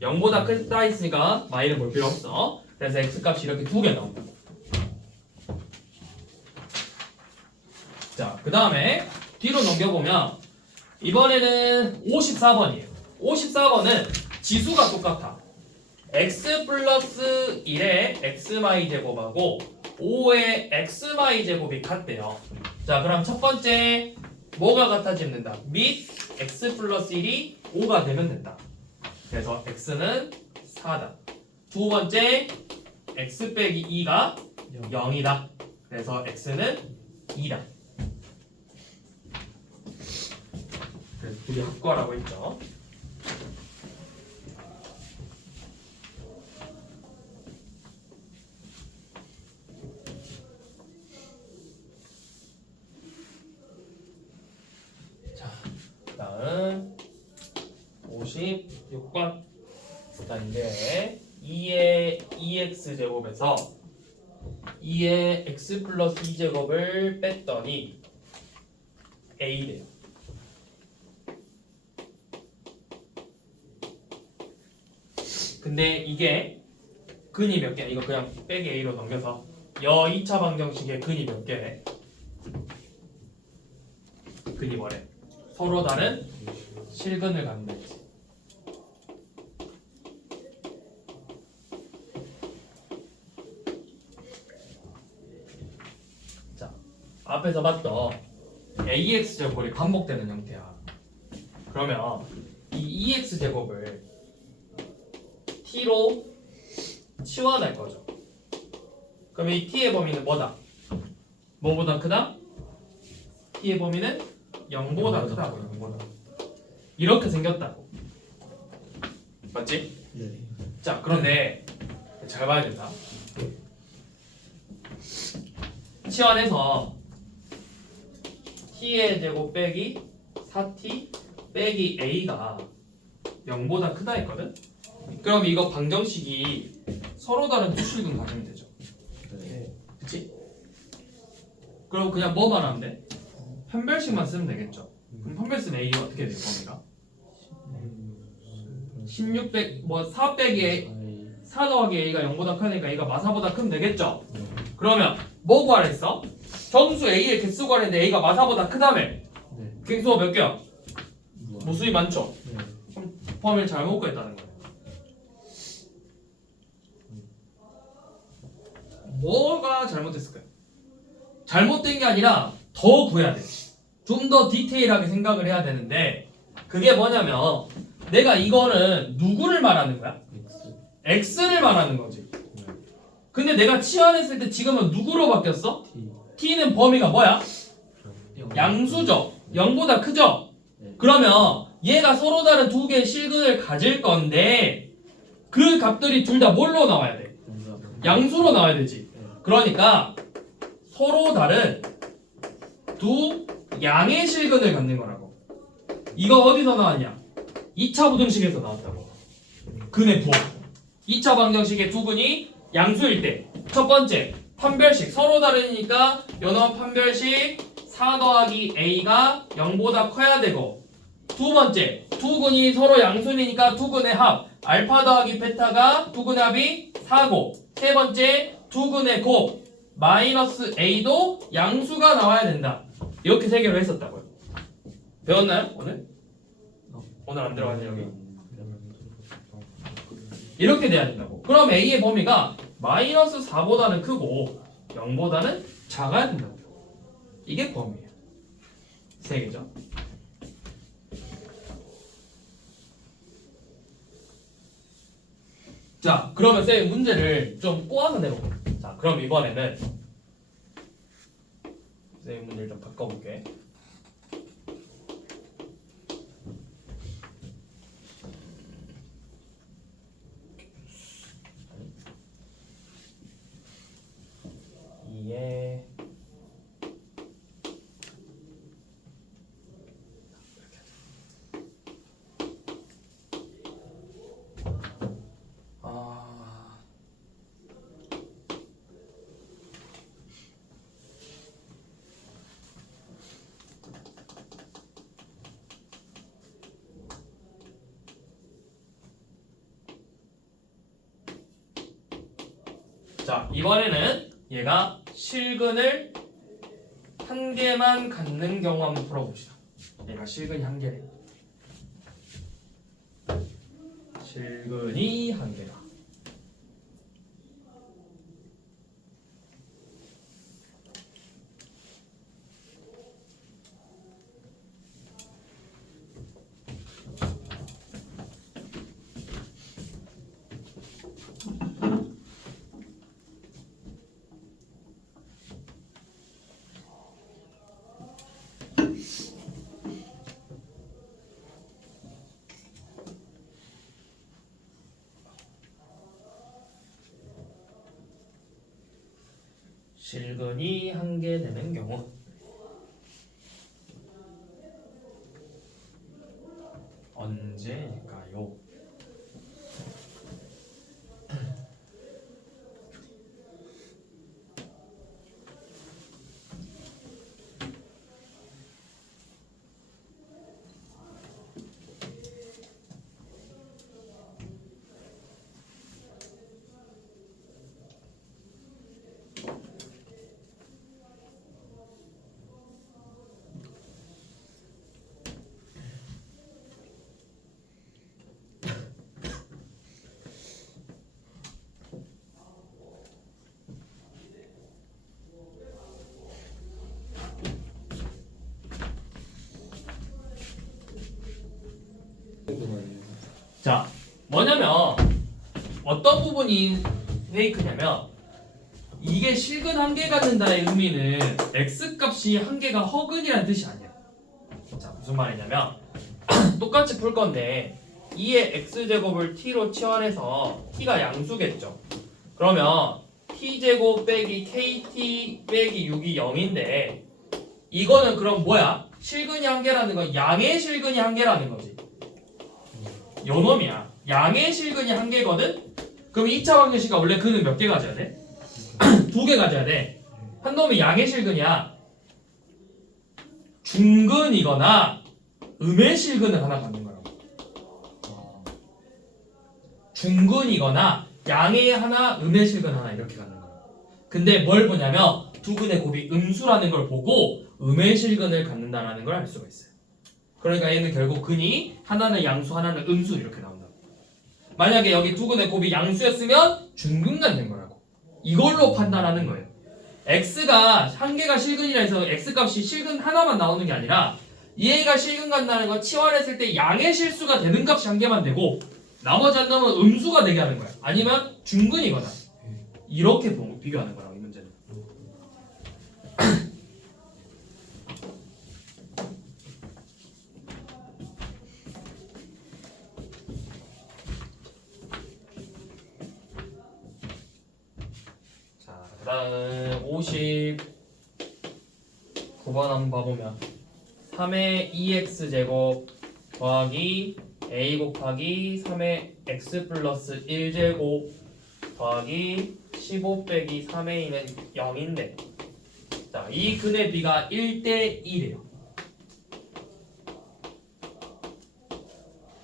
0보다 크다 했으니까 마일은 볼 필요 없어. 그래서 x값이 이렇게 두 개 나온다. 자, 그 다음에 뒤로 넘겨보면 이번에는 54번이에요. 54번은 지수가 똑같아. x 플러스 1의 xy 제곱하고 5의 xy 제곱이 같대요. 자, 그럼 첫 번째 뭐가 같아지면 된다? 밑 x 플러스 1이 5가 되면 된다. 그래서 x는 4다. 두 번째 x 빼기 2가 0이다. 그래서 x는 2다. 그래서 둘이 합과라고 했죠. 자, 다음 56번. 자, 이제 2의 2x 제곱에서 2의 x 플러스 2제곱을 뺐더니 a래요. 근데 이게 근이 몇 개? 이거 그냥 빼기 a로 넘겨서 여 2차 방정식의 근이 몇 개? 근이 뭐래? 서로 다른 실근을 갖는다 했지. 자, 앞에서 봤던 ax 제곱이 반복되는 형태야. 그러면 이 2x 제곱을 t로 치환할 거죠. 그럼 이 t의 범위는 뭐다? 뭐보다 크다? t의 범위는 0보다 크다고. 0보다. 이렇게 생겼다고. 맞지? 네. 자, 그런데 잘 봐야 된다. 치환해서 t의 제곱 빼기 4t 빼기 a가 0보다 크다 했거든? 그럼 이거 방정식이 서로 다른 두 실근 가지면 되죠. 네. 그치? 그럼 그냥 뭐만 하면 돼? 판별식만 쓰면 되겠죠. 그럼 판별 쓰면 a가 어떻게 돼요, 범위가? 16 빼기 뭐 4 빼기 4 더하기 a가 0보다 크니까 a가 마사보다 크면 되겠죠. 그러면 뭐 구하랬어? 정수 a의 개수 구하랬는데 a가 마사보다 크다며. 네. 개수가 몇 개야? 무한. 무수히 많죠. 네. 범위를 잘못 구했다는 거예요. 뭐가 잘못됐을까요? 잘못된 게 아니라 더 구해야 돼. 좀 더 디테일하게 생각을 해야 되는데 그게 뭐냐면 내가 이거는 누구를 말하는 거야? X. x를 말하는 거지. 네. 근데 내가 치환했을 때 지금은 누구로 바뀌었어? T. t는 범위가 뭐야? 양수죠. 0보다 크죠? 네. 그러면 얘가 서로 다른 두 개의 실근을 가질 건데 그 값들이 둘 다 뭘로 나와야 돼? 양수로 나와야 되지. 그러니까 서로 다른 두 양의 실근을 갖는 거라고. 이거 어디서 나왔냐? 2차 부등식에서 나왔다고. 근의 부호. 2차 방정식의 두 근이 양수일 때 첫 번째 판별식 서로 다르니까 연어 판별식 4 더하기 a가 0보다 커야 되고 두 번째 두 근이 서로 양수니까 두 근의 합 알파 더하기 베타가 두 근의 합이 4고 세 번째 두 근의 곱 마이너스 a도 양수가 나와야 된다. 이렇게 세 개로 했었다고요. 배웠나요? 오늘? 오늘 안 들어갔냐 여기? 이렇게 돼야 된다고. 그럼 a의 범위가 마이너스 4보다는 크고 0보다는 작아야 된다고. 이게 범위예요. 세 개죠. 자, 그러면 쌤 문제를 좀 꼬아서 내볼게요. 자, 그럼 이번에는 쌤 문제를 좀 바꿔볼게. 이에 자, 이번에는 얘가 실근을 한 개만 갖는 경우 한번 풀어봅시다. 얘가 실근이 한 개래. 실근이 한 개다. 실근이 한 개 되는 경우 언제일까요? 자, 뭐냐면 어떤 부분이 페이크냐면 이게 실근 한계 갖는다의 의미는 x값이 한계가 허근이라는 뜻이 아니야. 자, 무슨 말이냐면 똑같이 풀 건데 2의 x제곱을 t로 치환해서 t가 양수겠죠. 그러면 t제곱 빼기 kt 빼기 6이 0인데 이거는 그럼 뭐야? 실근이 한계라는 건 양의 실근이 한계라는 거지. 요놈이야. 양의 실근이 한계거든? 그럼 2차 방정식이 원래 근은 몇 개 가져야 돼? 2개 가져야 돼. 한 놈이 양의 실근이야. 중근이거나 음의 실근을 하나 갖는 거라고. 중근이거나 양의 하나, 음의 실근 하나 이렇게 갖는 거야. 근데 뭘 보냐면 두 근의 곱이 음수라는 걸 보고 음의 실근을 갖는다라는 걸 알 수가 있어요. 그러니까 얘는 결국 근이 하나는 양수, 하나는 음수 이렇게 나온다고. 만약에 여기 두 근의 곱이 양수였으면 중근 갖는 거라고. 이걸로 판단하는 거예요. x가 한개가 실근이라 해서 x값이 실근 하나만 나오는 게 아니라 얘가 실근 간다는 건 치환했을 때 양의 실수가 되는 값이 한 개만 되고 나머지 한 놈은 음수가 되게 하는 거야. 아니면 중근이거나 이렇게 비교하는 거라고 이 문제는. 자, 그다음 59번 한번 봐보면 3의 2x제곱 더하기 a 곱하기 3의 x 플러스 1제곱 더하기 15 빼기 3a는 0인데 자, 이 근의 비가 1대 1이에요.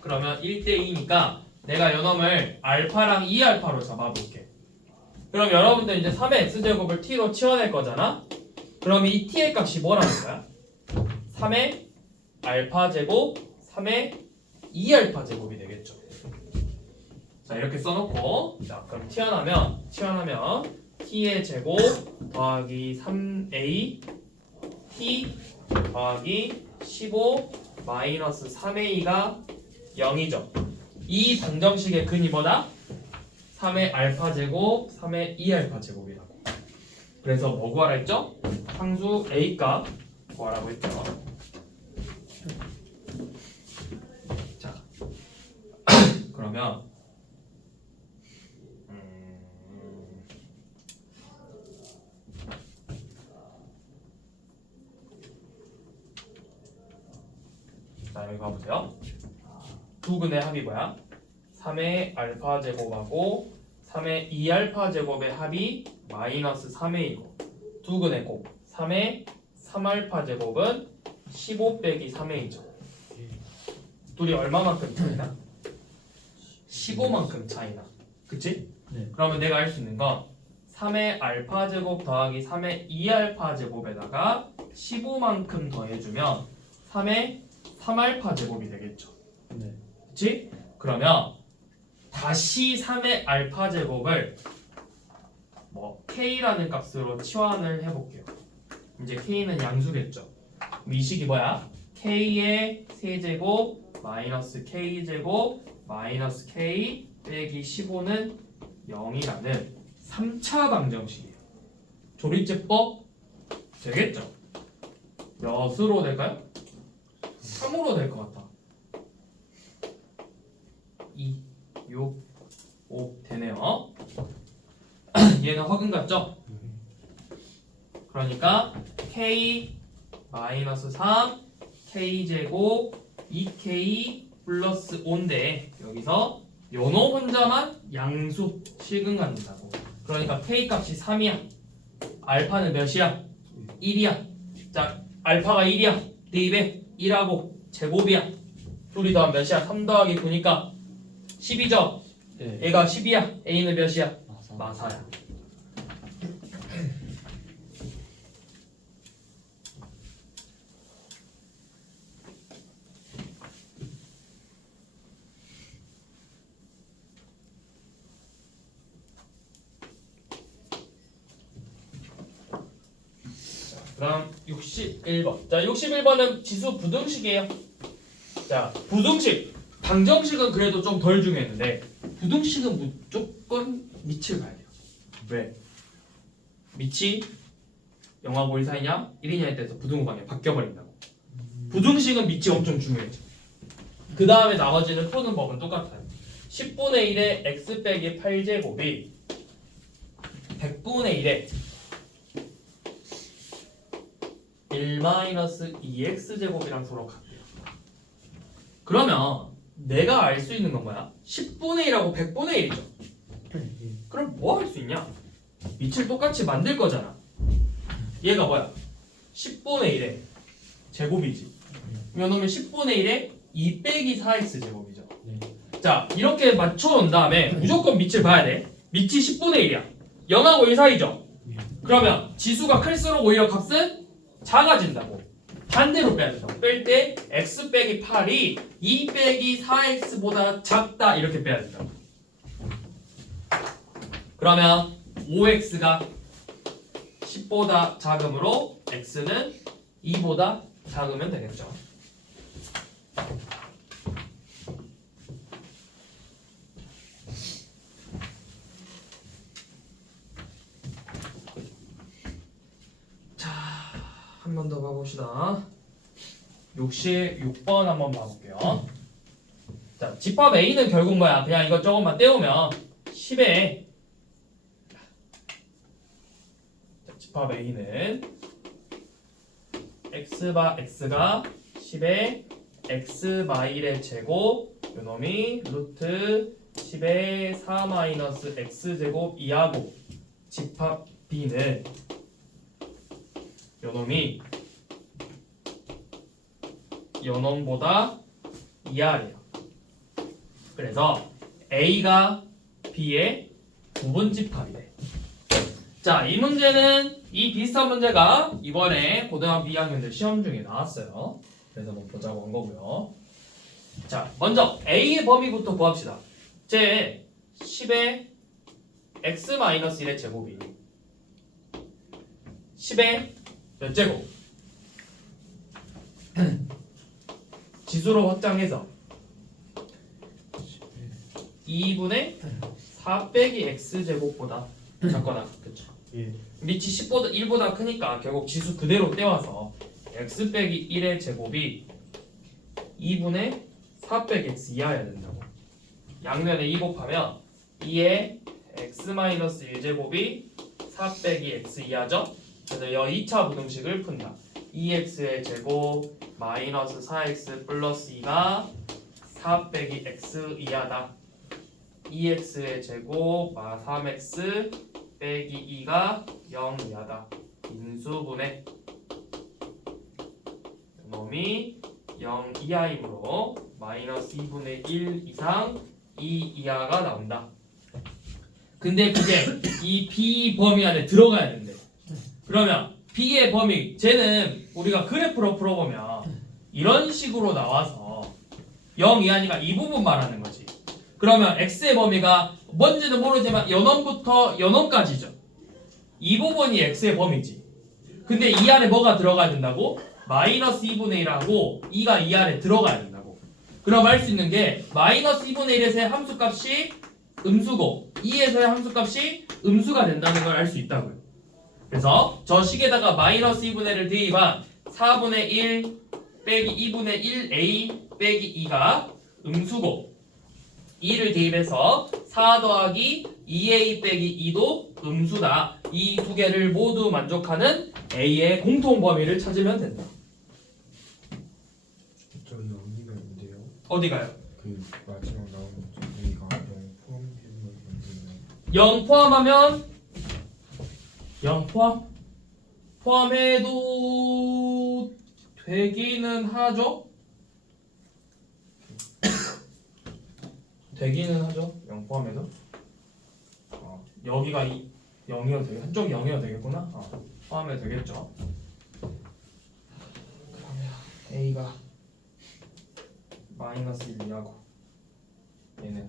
그러면 1대 2니까 내가 요놈을 알파랑 2알파로 잡아볼게. 그럼 여러분들 이제 3의 x제곱을 t로 치워낼 거잖아? 그럼 이 t의 값이 뭐라는 거야? 3의 알파 제곱 3의 2알파 제곱이 되겠죠. 자, 이렇게 써놓고 자, 그럼 치환하면 t의 제곱 더하기 3a t 더하기 15 마이너스 3a가 0이죠. 이 방정식의 근이 뭐다? 3의 알파 제곱 3의 2알파 제곱이라고. 그래서 뭐 구하라 했죠? 상수 a 값 구하라고 했죠. 자, 그러면 자, 여기 봐보세요. 두 근의 합이 뭐야? 3의 알파 제곱하고 3의 2알파 제곱의 합이 마이너스 3a이고 두 근의 곱 3의 3알파 제곱은 15 빼기 3a죠. 둘이 얼마만큼 차이나? 15만큼 차이나. 그치? 네. 그러면 내가 알 수 있는 건 3의 알파 제곱 더하기 3의 2알파 제곱에다가 15만큼 더해주면 3의 3알파 제곱이 되겠죠. 네. 그치? 그러면 다시 3의 알파 제곱을 뭐 k라는 값으로 치환을 해볼게요. 이제 k는 양수겠죠. 그럼 이 식이 뭐야? k의 세제곱 마이너스 k제곱 마이너스 k 빼기 15는 0이라는 3차 방정식이에요. 조립제법 되겠죠? 몇으로 될까요? 3으로 될 것 같다. 2, 6, 5 되네요. 얘는 허근 같죠? 그러니까 k 마이너스 3 k제곱 2k 플러스 5인데 여기서 요놈 혼자만 양수 실근 갖는다고. 그러니까 k 값이 3이야. 알파는 몇이야? 1이야. 자, 알파가 1이야. 대입에 1하고 제곱이야. 둘이 더하면 몇이야? 3 더하기 9니까 10이죠? 네. 얘가 10이야. a는 몇이야? 마사. 마사야. 그럼 61번. 자, 61번은 지수 부등식이에요. 자, 부등식. 방정식은 그래도 좀 덜 중요했는데 부등식은 무조건 밑을 봐야 돼요. 왜? 밑이 0하고 1 사이냐 1이냐에 따라서 부등호방이 바뀌어버린다고. 부등식은 밑이 엄청 중요해져. 그 다음에 나머지는 푸는 법은 똑같아요. 10분의 1의 x 빼기 8제곱이 100분의 1의 1-2x제곱이랑 서로 같대요. 그러면 내가 알 수 있는 건 뭐야? 10분의 1하고 100분의 1이죠. 그럼 뭐 할 수 있냐? 밑을 똑같이 만들 거잖아. 얘가 뭐야? 10분의 1의 제곱이지. 이놈은 10분의 1의 2 빼기 4x 제곱이죠. 네. 자, 이렇게 맞춰놓은 다음에 무조건 밑을 봐야 돼. 밑이 10분의 1이야. 0하고 1 사이죠. 그러면 지수가 클수록 오히려 값은 작아진다고. 반대로 빼야 된다고. 뺄 때 x 빼기 8이 2 빼기 4x보다 작다 이렇게 빼야 된다고. 그러면 5x가 10보다 작으므로 x는 2보다 작으면 되겠죠. 자, 한 번 더 봐봅시다. 66번 한번 봐볼게요. 자, 집합 A는 결국 뭐야? 그냥 이것저것만 떼우면 10에 집합 A는 x가 10에 x 마일의 제곱 요놈이 루트 10에 4 마이너스 x 제곱 이하고 집합 B는 요놈이 요놈보다 이하래요. 그래서 A가 B의 부분집합이래. 자, 이 문제는 이 비슷한 문제가 이번에 고등학교 2학년들 시험 중에 나왔어요. 그래서 한번 보자고 한 거고요. 자, 먼저 A의 범위부터 구합시다. 제 10의 x-1의 제곱이 10의 몇 제곱? 지수로 확장해서 2분의 4 빼기 x제곱보다 작거나 그쵸? 예. 밑이 10보다 1보다 크니까 결국 지수 그대로 떼와서 x 빼기 1의 제곱이 2분의 4 빼기 x 이하여야 된다고. 양면에 2 곱하면 2의 x-1제곱이 4 빼기 x 이하죠? 그래서 이 2차 부등식을 푼다. 2x의 제곱 마이너스 4x 플러스 2가 4 빼기 x 이하다. 2x의 제곱 3x 빼기 2가 0 이하다. 인수분해 놈이 0 이하이므로 마이너스 2분의 1 이상 2 이하가 나온다. 근데 그게 이 B 범위 안에 들어가야 된대. 그러면 B의 범위, 쟤는 우리가 그래프로 풀어보면 이런 식으로 나와서 0 이하니까 이 부분 말하는 거지. 그러면 X의 범위가 뭔지는 모르지만 연원부터 연원까지죠. 이 부분이 X의 범위지. 근데 이 안에 뭐가 들어가야 된다고? 마이너스 2분의 1하고 2가 이 안에 들어가야 된다고. 그럼 알 수 있는 게 마이너스 2분의 1에서의 함수값이 음수고 2에서의 함수값이 음수가 된다는 걸 알 수 있다고요. 그래서 저 식에다가 마이너스 2분의 1을 대입한 4분의 1 빼기 2분의 1a 빼기 2가 음수고 2를 대입해서 4 더하기 2a 빼기 2도 음수다. 이 두 개를 모두 만족하는 a의 공통 범위를 찾으면 된다. 저 여기가 있는데요. 어디 가요? 그 마지막 나오는 저기가 너무 포함되는 건데. 0 포함하면 0 포함해도 되기는 하죠. 되기는 하죠. 0 포함해도. 여기가 0이어도 되겠. 한쪽이 0이어도 되겠구나. 포함해도 되겠죠. 그러면 A가 마이너스 1 이하고 얘는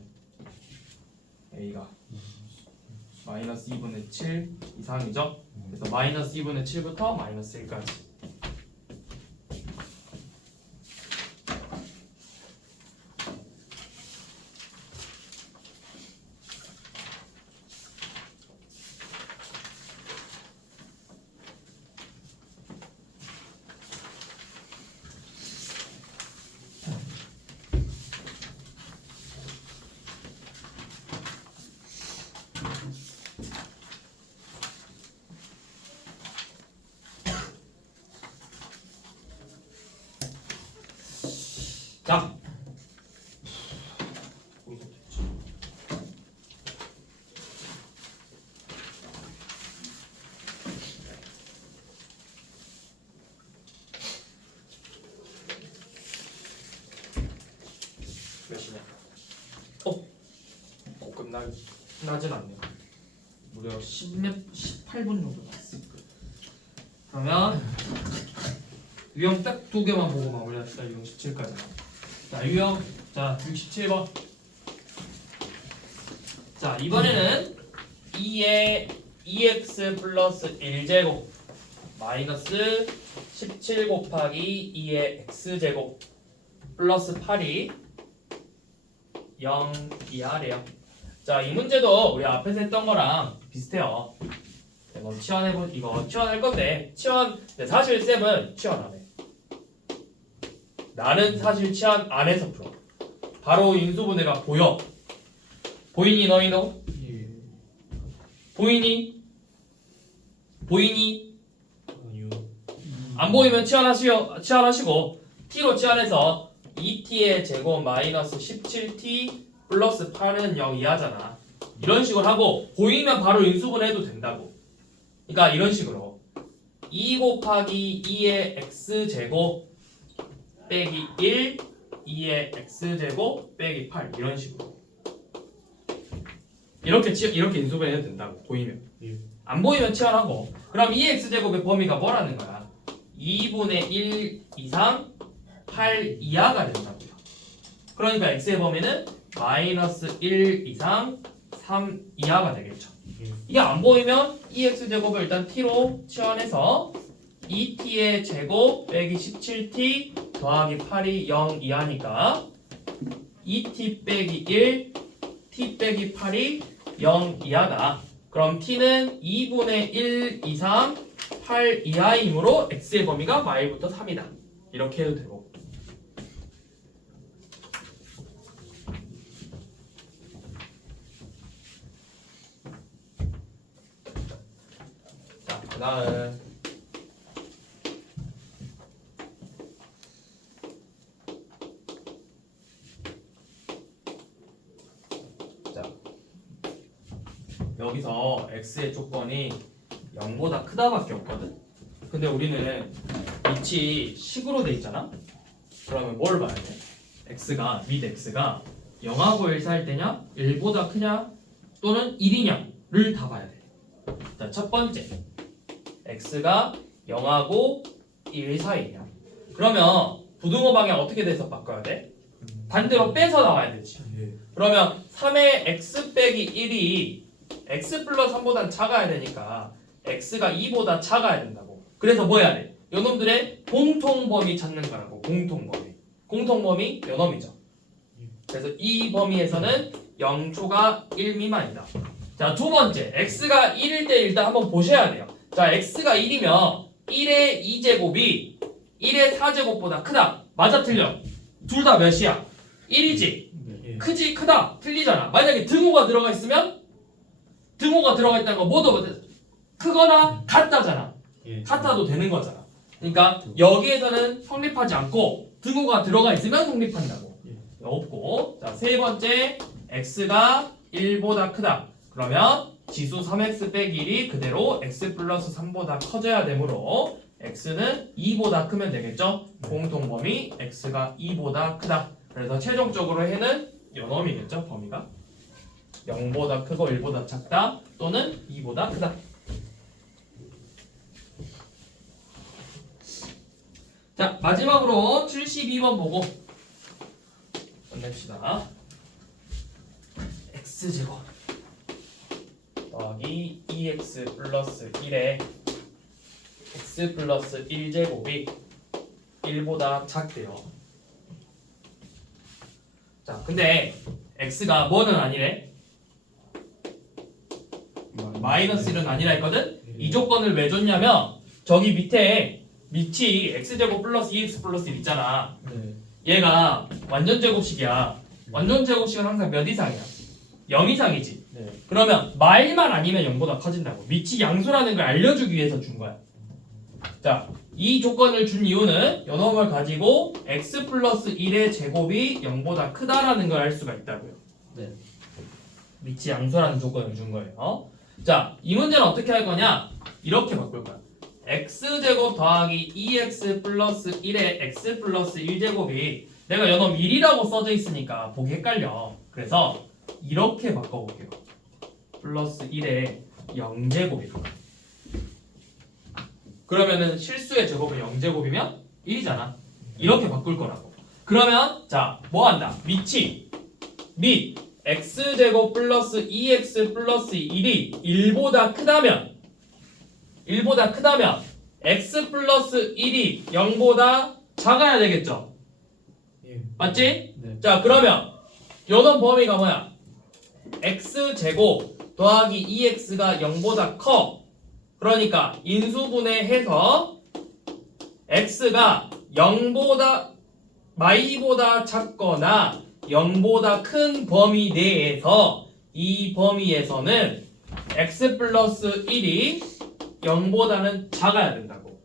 A가 마이너스 2분의 7 이상이죠. 그래서 마이너스 2분의 7부터 마이너스 1까지. 자, 몇이냐? 끝나진 않네요. 무려 18분 정도 남았어. 그러면 유형 딱 두 개만 보고 마무리합시다. 유형 17까지. 자, 유형 자 67번. 자, 이번에는 2의 2x 플러스 1제곱 마이너스 17 곱하기 2의 x제곱 플러스 8이 0 이하래요. 자, 이 문제도 우리 앞에서 했던 거랑 비슷해요. 이거 치환할 건데 사실 쌤은 치환 안 해. 나는 사실 치환 안 해서 풀어. 바로 인수분해가 보여. 보이니 너희도? 예. 보이니? 아니요. 안 보이면 치환하시고 t로 치환해서 2t의 제곱 마이너스 17t 플러스 8은 0 이하잖아. 이런 식으로 하고 보이면 바로 인수분해해도 된다고. 그러니까 이런 식으로 2 곱하기 2의 x제곱 빼기 1 2의 x제곱 빼기 8 이런 식으로 이렇게 인수분해해도 된다고 보이면. 예. 안 보이면 치환하고. 그럼 2x제곱의 범위가 뭐라는 거야? 2분의 1 이상 8 이하가 된다고요. 그러니까 x의 범위는 마이너스 1 이상 3 이하가 되겠죠. 이게 안 보이면 2x제곱을 일단 t로 치환해서 2t의 제곱 빼기 17t 더하기 8이 0 이하니까 2t 빼기 1 t 빼기 8이 0 이하다. 그럼 t는 2분의 1 이상 8 이하이므로 x의 범위가 마일부터 3이다. 이렇게 해도 되고. 자, 그 다음 여기서 x의 조건이 0보다 크다밖에 없거든. 근데 우리는 밑이 식으로 돼 있잖아. 그러면 뭘 봐야 돼? 밑 x가 0하고 1 사이일 때냐, 1보다 크냐, 또는 1이냐를 다 봐야 돼. 자, 첫 번째, x가 0하고 1 사이냐. 그러면 부등호 방향 어떻게 돼서 바꿔야 돼? 반대로 빼서 나와야 되지. 예. 그러면 3의 x 빼기 1이 x 플러스 3보다 작아야 되니까 x가 2보다 작아야 된다고. 그래서 뭐 해야 돼? 요놈들의 공통범위 찾는 거라고. 공통범위 요놈이죠. 그래서 이 범위에서는 0초가 1 미만이다. 자, 두 번째, x가 1일 때 일단 한번 보셔야 돼요. 자, x가 1이면 1의 2제곱이 1의 4제곱보다 크다. 맞아, 틀려? 둘 다 몇이야? 1이지? 예. 크지, 크다, 틀리잖아. 만약에 등호가 들어가 있으면 등호가 들어가 있다는 거 뭐도 크거나 같다잖아. 예. 같아도 되는 거잖아. 그러니까 여기에서는 성립하지 않고 등호가 들어가 있으면 성립한다고. 예. 없고. 자, 세 번째, x가 1보다 크다. 그러면 지수 3x 빼기 1이 그대로 x 플러스 3보다 커져야 되므로 x는 2보다 크면 되겠죠. 공통범위 x가 2보다 크다. 그래서 최종적으로 해는 요놈이겠죠. 범위가 0보다 크고 1보다 작다 또는 2보다 크다. 자, 마지막으로 72번 보고 끝냅시다. x제곱 더하기 2x 플러스 1에 x 플러스 1제곱이 1보다 작대요. 자, 근데 x가 뭐는 아니래? 마이너스 1은 아니라 했거든? 이 조건을 왜 줬냐면 저기 밑이 x제곱 플러스 2x 플러스 1 있잖아. 네. 얘가 완전 제곱식이야. 완전 제곱식은 항상 몇 이상이야? 0 이상이지. 네. 그러면 말만 아니면 0보다 커진다고. 밑이 양수라는 걸 알려주기 위해서 준 거야. 자, 이 조건을 준 이유는 요놈을 가지고 x 플러스 1의 제곱이 0보다 크다라는 걸 알 수가 있다고요. 네. 미치 양수라는 조건을 준 거예요. 자, 이 문제는 어떻게 할 거냐? 이렇게 바꿀 거야. x제곱 더하기 2x 플러스 1의 x 플러스 1제곱이 내가 요놈 1이라고 써져 있으니까 보기 헷갈려. 그래서 이렇게 바꿔볼게요. 플러스 1의 0제곱이다. 그러면은 실수의 제곱은 0제곱이면 1이잖아. 이렇게 바꿀 거라고. 그러면 자, 뭐 한다? 밑이 밑 x제곱 플러스 2x 플러스 1이 1보다 크다면 x 플러스 1이 0보다 작아야 되겠죠? 예. 맞지? 네. 자, 그러면 요놈 범위가 뭐야? x제곱 더하기 2x가 0보다 커. 그러니까 인수분해해서 x가 0보다 y보다 작거나 0보다 큰 범위 내에서 이 범위에서는 x 플러스 1이 0보다는 작아야 된다고.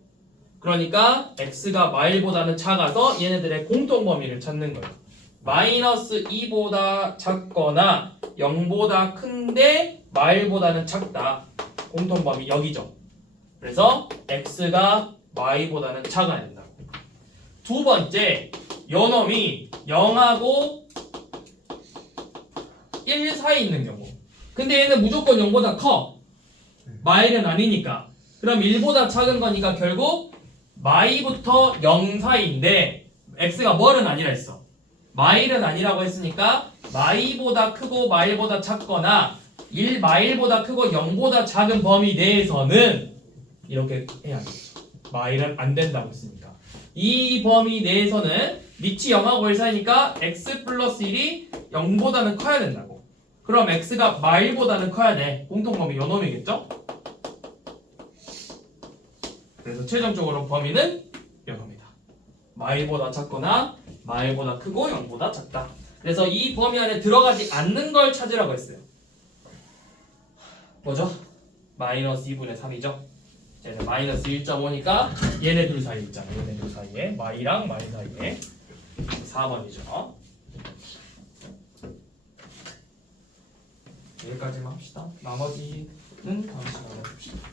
그러니까 x가 y보다는 작아서 얘네들의 공통 범위를 찾는 거예요. 마이너스 2보다 작거나 0보다 큰데 y보다는 작다. 공통 범위 여기죠. 그래서 x가 y보다는 작아야 된다고. 두 번째, 요놈이 0하고 1 사이 있는 경우. 근데 얘는 무조건 0보다 커. y는 아니니까. 그럼 1보다 작은 거니까 결국 y부터 0 사이인데 x가 뭘은 아니라 했어. 마일은 아니라고 했으니까 마일보다 크고 마일보다 작거나 1 마일보다 크고 0보다 작은 범위 내에서는 이렇게 해야 돼. 마일은 안 된다고 했으니까 이 범위 내에서는 밑이 0하고 1 사이니까 x 플러스 1이 0보다는 커야 된다고. 그럼 x가 마일보다는 커야 돼. 공통 범위 요놈이겠죠? 그래서 최종적으로 범위는 요놈이다. 마일보다 작거나 마일보다 크고 0보다 작다. 그래서 이 범위 안에 들어가지 않는 걸 찾으라고 했어요. 뭐죠? 마이너스 2분의 3이죠. 얘는 마이너스 1.5니까 얘네 둘 사이 있잖아. 얘네 둘 사이에 마이랑 마이 사이에 4번이죠. 여기까지만 합시다. 나머지는 다음 시간에 봅시다.